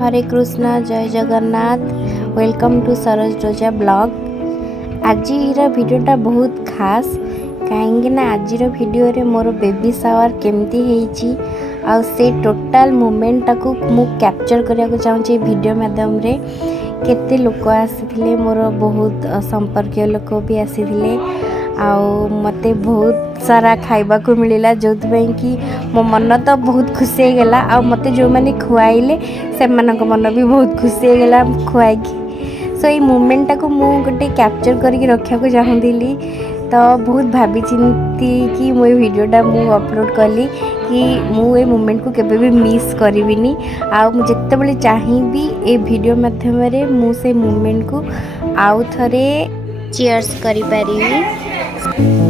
हरे कृष्णा जय Jagannath welcome to Saroj रोजा blog. आज भिडियोटा बहुत खास कहीं आज भिडियो रे मोर बेबी शावर केमती होईची आ से टोटाल मोमेंट टाकू मु कैप्चर करने को चाहूँगी वीडियो माध्यम रे। केते लोक आसीथिले मोर बहुत संपर्क लोक भी आसीथिले आउ मते बहुत सारा खाइबा को मिलला जो कि मो मन तो बहुत खुशी हो गला आ मते जो माने खुआइले से मानक मन भी बहुत खुशी हो गला खुआई की। सो ये मोमेंट को मु गोटे कैप्चर करके रखा को चाहूँगी तो बहुत भाभी चिंती कि मो वीडियोटा मु अपलोड कली कि मु ए मोमेंट को केबे भी मिस करिविनी आ मु जत्ते बेले चाहिबी ए वीडियो माध्यम रे मु से मोमेंट को आउ थरे चीयर्स करि पारिबी।